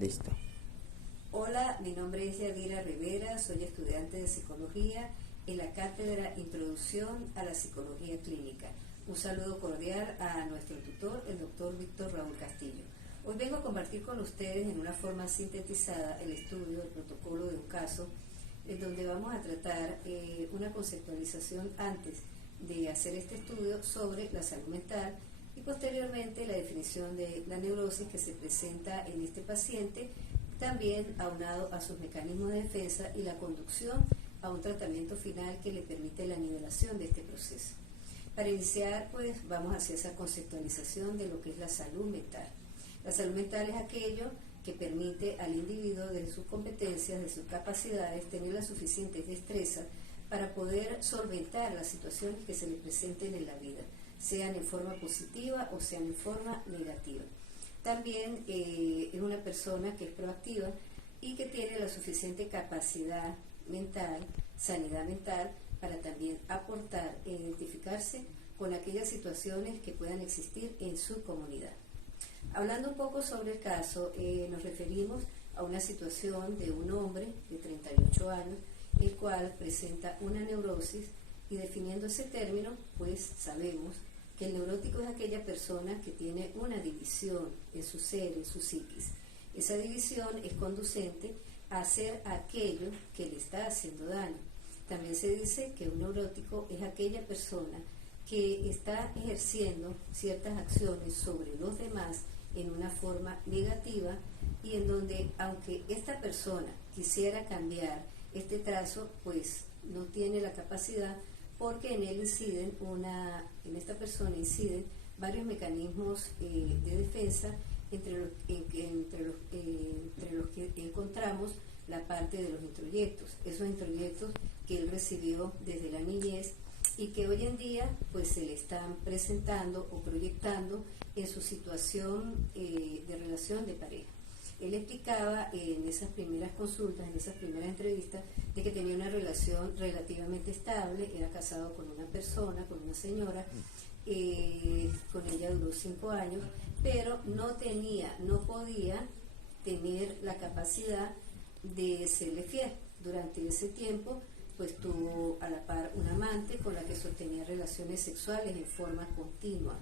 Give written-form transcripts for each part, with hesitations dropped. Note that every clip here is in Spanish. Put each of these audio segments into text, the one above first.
Listo. Hola, mi nombre es Yadira Rivera, soy estudiante de Psicología en la Cátedra Introducción a la Psicología Clínica. Un saludo cordial a nuestro tutor, el doctor Víctor Raúl Castillo. Hoy vengo a compartir con ustedes en una forma sintetizada el estudio del protocolo de un caso, en donde vamos a tratar una conceptualización antes de hacer este estudio sobre la salud mental y posteriormente la definición de la neurosis que se presenta en este paciente, también aunado a sus mecanismos de defensa y la conducción a un tratamiento final que le permite la nivelación de este proceso. Para iniciar, pues vamos hacia esa conceptualización de lo que es la salud mental. La salud mental es aquello que permite al individuo, de sus competencias, de sus capacidades, tener la suficiente destreza para poder solventar las situaciones que se le presenten en la vida, sean en forma positiva o sean en forma negativa. También es una persona que es proactiva y que tiene la suficiente capacidad mental, sanidad mental, para también aportar e identificarse con aquellas situaciones que puedan existir en su comunidad. Hablando un poco sobre el caso, nos referimos a una situación de un hombre de 38 años, el cual presenta una neurosis, y definiendo ese término, pues sabemos que el neurótico es aquella persona que tiene una división en su ser, en su psiquis. Esa división es conducente a hacer aquello que le está haciendo daño. También se dice que un neurótico es aquella persona que está ejerciendo ciertas acciones sobre los demás en una forma negativa, y en donde, aunque esta persona quisiera cambiar este trazo, pues no tiene la capacidad, porque en él en esta persona inciden varios mecanismos de defensa, entre los que encontramos la parte de los introyectos, esos introyectos que él recibió desde la niñez y que hoy en día pues se le están presentando o proyectando en su situación de relación de pareja. Él explicaba en esas primeras consultas, en esas primeras entrevistas, de que tenía una relación relativamente estable, era casado con una persona, con una señora, con ella duró 5 años, pero no podía tener la capacidad de serle fiel. Durante ese tiempo, pues tuvo a la par un amante con la que sostenía relaciones sexuales en forma continua.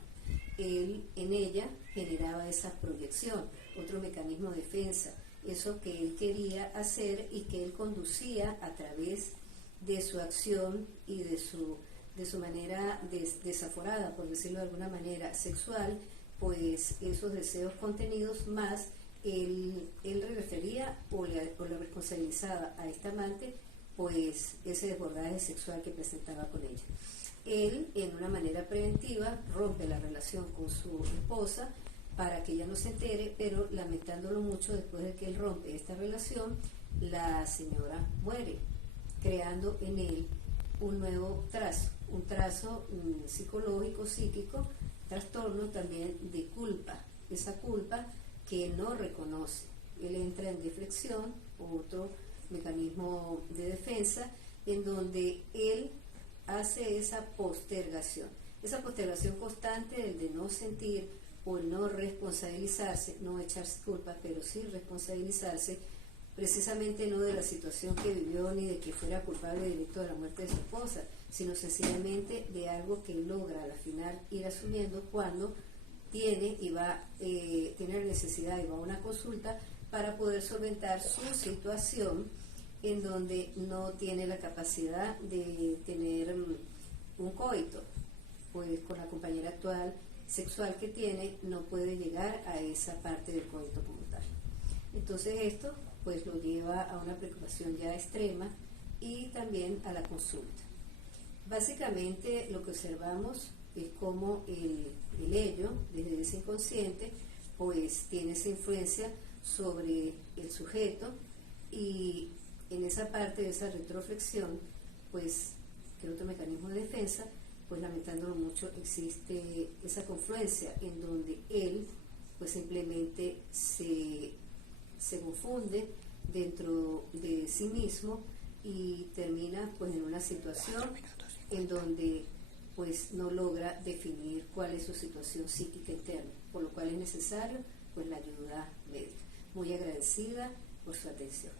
Él en ella generaba esa proyección, otro mecanismo de defensa, eso que él quería hacer y que él conducía a través de su acción y de su manera desaforada, por decirlo de alguna manera, sexual, pues esos deseos contenidos más él le refería o le responsabilizaba a esta amante, pues ese desbordaje sexual que presentaba con ella. Él, en una manera preventiva, rompe la relación con su esposa para que ella no se entere, pero lamentándolo mucho, después de que él rompe esta relación, la señora muere, creando en él un nuevo trazo, un trazo psicológico, psíquico, trastorno también de culpa, esa culpa que él no reconoce. Él entra en deflexión, otro mecanismo de defensa, en donde él hace esa postergación constante del de no sentir o no responsabilizarse, no echarse culpa, pero sí responsabilizarse, precisamente no de la situación que vivió ni de que fuera culpable directo de la muerte de su esposa, sino sencillamente de algo que logra al final ir asumiendo cuando tiene la necesidad y va a una consulta para poder solventar su situación, en donde no tiene la capacidad de tener un coito, pues con la compañera actual sexual que tiene no puede llegar a esa parte del coito como tal. Entonces esto pues lo lleva a una preocupación ya extrema y también a la consulta. Básicamente lo que observamos es cómo el ello, desde ese inconsciente, pues tiene esa influencia sobre el sujeto, y en esa parte de esa retroflexión, pues, que es otro mecanismo de defensa, pues lamentándolo mucho, existe esa confluencia en donde él, pues simplemente se confunde dentro de sí mismo y termina pues en una situación en donde pues no logra definir cuál es su situación psíquica interna, por lo cual es necesario pues la ayuda médica. muy agradecida por su atención.